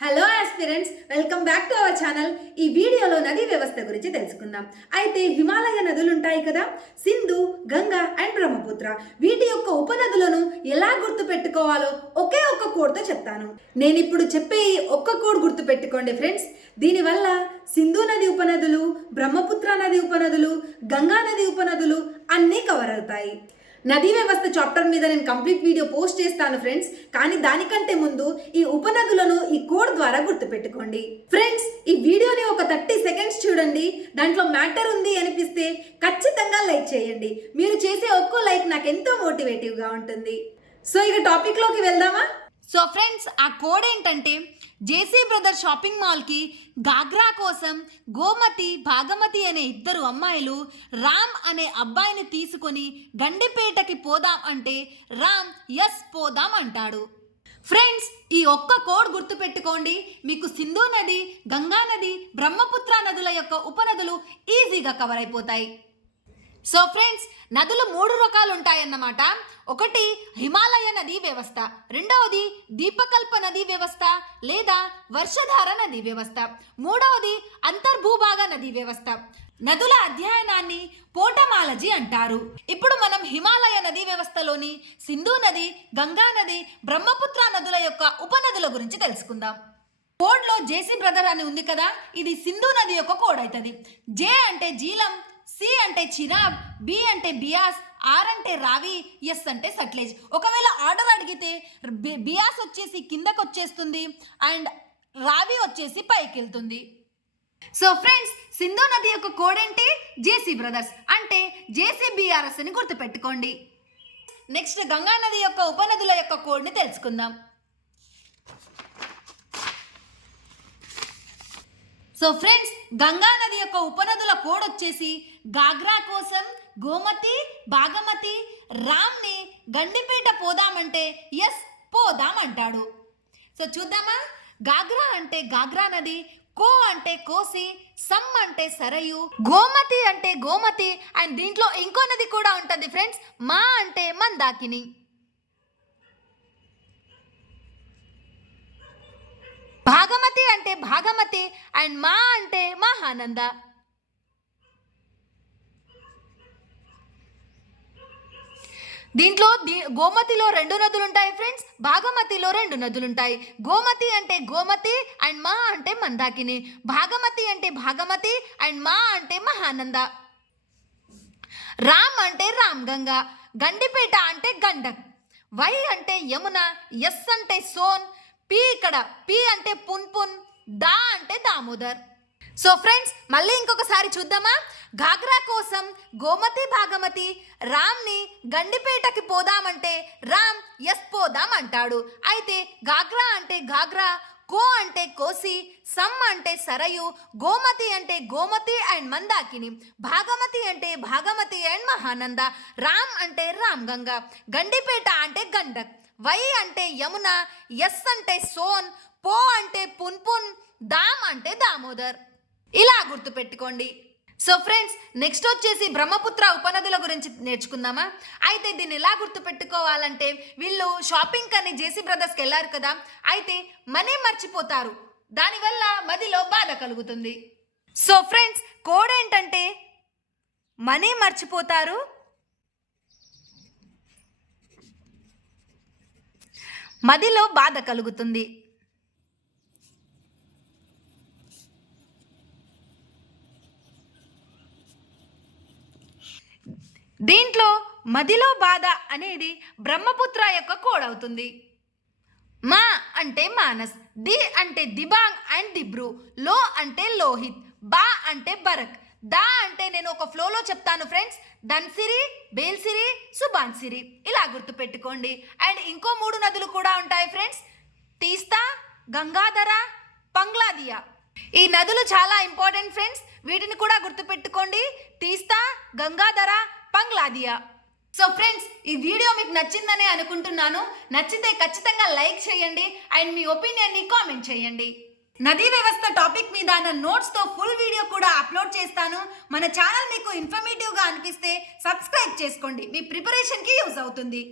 Hello aspirants, welcome back to our channel. ఈ వీడియోలో నదీ వ్యవస్థ గురించి తెలుసుకుందాం. అయితే హిమాలయ నదులు ఉంటాయి కదా, సింధు, గంగా అండ్ బ్రహ్మపుత్ర. వీటి యొక్క ఉపనదులను ఎలా గుర్తు పెట్టుకోవాలో ఒకే ఒక్క కోడ్తో చెప్తాను. నేను ఇప్పుడు చెప్పే ఈ ఒక్క కోడ్ గుర్తు పెట్టుకోండి ఫ్రెండ్స్. దీనివల్ల సింధు నది ఉపనదులు, బ్రహ్మపుత్ర నది ఉపనదులు, గంగా నది ఉపనదులు అన్నీ కవర్ అవుతాయి. నదీ వ్యవస్థ చాప్టర్ మీద నేను కంప్లీట్ వీడియో పోస్ట్ చేస్తాను ఫ్రెండ్స్. కానీ దానికంటే ముందు ఈ ఉపనదులను ఈ కోడ్ ద్వారా గుర్తుపెట్టుకోండి ఫ్రెండ్స్. ఈ వీడియోని ఒక 30 సెకండ్స్ చూడండి. దాంట్లో మ్యాటర్ ఉంది అనిపిస్తే ఖచ్చితంగా లైక్ చేయండి. మీరు చేసే ఒక్కో లైక్ నాకు ఎంతో మోటివేటివ్గా ఉంటుంది. సో ఇక టాపిక్ లోకి వెళ్దామా? సో ఫ్రెండ్స్, ఆ కోడ్ ఏంటంటే జేసీ బ్రదర్ షాపింగ్ మాల్కి గాగ్రా కోసం గోమతి, భాగమతి అనే ఇద్దరు అమ్మాయిలు రామ్ అనే అబ్బాయిని తీసుకొని గండిపేటకి పోదాం అంటే రామ్ ఎస్ పోదాం అంటాడు. ఫ్రెండ్స్, ఈ ఒక్క కోడ్ గుర్తుపెట్టుకోండి. మీకు సింధు నది, గంగా నది, బ్రహ్మపుత్ర నదుల యొక్క ఉపనదులు ఈజీగా కవర్ అయిపోతాయి. సో ఫ్రెండ్స్, నదులు 3 రకాలు ఉంటాయన్నమాట. ఒకటి హిమాలయ నదీ వ్యవస్థ, రెండవది దీపకల్ప నదీ వ్యవస్థ లేదా వర్షధార నదీ వ్యవస్థ, మూడవది అంతర్భూభాగ నదీ వ్యవస్థ. నదుల అధ్యయనాన్ని పోటమాలజీ అంటారు. ఇప్పుడు మనం హిమాలయ నదీ వ్యవస్థలోని సింధు నది, గంగా నది, బ్రహ్మపుత్ర నదుల యొక్క ఉపనదుల గురించి తెలుసుకుందాం. కోడ్లో జేసీ బ్రదర్ అని ఉంది కదా, ఇది సింధు నది యొక్క కోడ్ అవుతుంది. జే అంటే జీలం, సి అంటే చిరాబ్, బి అంటే బియాస్, ఆర్ అంటే రావి, ఎస్ అంటే సట్లేజ్. ఒకవేళ ఆర్డర్ అడిగితే బియాస్ వచ్చేసి కిందకు వచ్చేస్తుంది అండ్ రావి వచ్చేసి పైకి వెళ్తుంది. సో ఫ్రెండ్స్, సింధు నది యొక్క కోడ్ ఏంటి? జేసీ బ్రదర్స్ అంటే జేసీబీఆర్ఎస్ అని గుర్తుపెట్టుకోండి. నెక్స్ట్ గంగా నది యొక్క ఉపనదుల యొక్క కోడ్ని తెలుసుకుందాం. సో ఫ్రెండ్స్, గంగా నది యొక్క ఉపనదుల కోడ్ వచ్చేసి గాగ్రా కోసం గోమతి, భాగమతి, రామ్ని గండిపేట పోదామంటే ఎస్ పోదాం అంటాడు. సో చూద్దామా? గాగ్రా అంటే గాగ్రా నది, కో అంటే కోసి, సమ్ అంటే సరయు, గోమతి అంటే గోమతి అండ్ దీంట్లో ఇంకో నది కూడా ఉంటుంది ఫ్రెండ్స్, మా అంటే మందాకిని. భాగమతి అంటే భాగమతి అండ్ మా అంటే మహానంద. దీంట్లో గోమతిలో 2 నదులు ఉంటాయి ఫ్రెండ్స్, భాగమతిలో 2 నదులు ఉంటాయి. గోమతి అంటే గోమతి అండ్ మా అంటే మందాకిని, భాగమతి అంటే భాగమతి అండ్ మా అంటే మహానంద. రామ్ అంటే రామ్ గంగా, గండిపేట అంటే గండక్, వై అంటే యమున, ఎస్ అంటే సోన్, పి ఇక్కడ పి అంటే పున్పున్, దా అంటే దామోదర్. సో ఫ్రెండ్స్, మళ్ళీ ఇంకొకసారి చూద్దామా? గాగ్రా కోసం గోమతి, భాగమతి, రామ్ని గండిపేటకి పోదామంటే రామ్ ఎస్ పోదాం అంటాడు. అయితే గాగ్రా అంటే గాగ్రా, కో అంటే కోసి, సమ్ అంటే సరయు, గోమతి అంటే గోమతి అండ్ మందాకిని, భాగమతి అంటే భాగమతి అండ్ మహానంద, రామ్ అంటే రామ్ గంగా, గండిపేట అంటే గండక్, వై అంటే యమున, ఎస్ అంటే సోన్, పో అంటే పున్పున్, దామ్ అంటే దామోదర్. ఇలా గుర్తుపెట్టుకోండి. సో ఫ్రెండ్స్, నెక్స్ట్ వచ్చేసి బ్రహ్మపుత్ర ఉపనదుల గురించి నేర్చుకుందామా? అయితే దీన్ని ఎలా గుర్తుపెట్టుకోవాలంటే, వీళ్ళు షాపింగ్ అని జేసీ బ్రదర్స్కి వెళ్ళారు కదా, అయితే మనీ మర్చిపోతారు, దానివల్ల మదిలో బాధ కలుగుతుంది. సో ఫ్రెండ్స్, కోడ్ ఏంటంటే మనీ మర్చిపోతారు, మదిలో బాధ కలుగుతుంది. దీంట్లో మదిలో బాధ అనేది బ్రహ్మపుత్ర యొక్క కోడ్ అవుతుంది. మా అంటే మానస్, ది అంటే దిబాంగ్ అండ్ దిబ్రు, లో అంటే లోహిత్, బా అంటే బరక్, దా అంటే నేను ఒక ఫ్లోలో చెప్తాను ఫ్రెండ్స్, ధన్సిరి, బేల్సిరి, సుబాన్సిరి. ఇలా గుర్తుపెట్టుకోండి. అండ్ ఇంకో 3 నదులు కూడా ఉంటాయి ఫ్రెండ్స్, తీస్తా, గంగాధర, పంగ్లాదియా. ఈ నదులు చాలా ఇంపార్టెంట్ ఫ్రెండ్స్, వీటిని కూడా గుర్తుపెట్టుకోండి, తీస్తా, గంగాధర, పంగ్లాదియా. సో ఫ్రెండ్స్, ఈ వీడియో మీకు నచ్చిందనే అనుకుంటున్నాను. నచ్చితే ఖచ్చితంగా లైక్ చేయండి అండ్ మీ ఒపీనియన్ని కామెంట్ చేయండి. నదీ వ్యవస్థ టాపిక్ మీద నా నోట్స్తో ఫుల్ వీడియో కూడా అప్లోడ్ చేస్తాను. మన ఛానల్ మీకు ఇన్ఫర్మేటివ్గా అనిపిస్తే సబ్స్క్రైబ్ చేసుకోండి, మీ ప్రిపరేషన్కి యూజ్ అవుతుంది.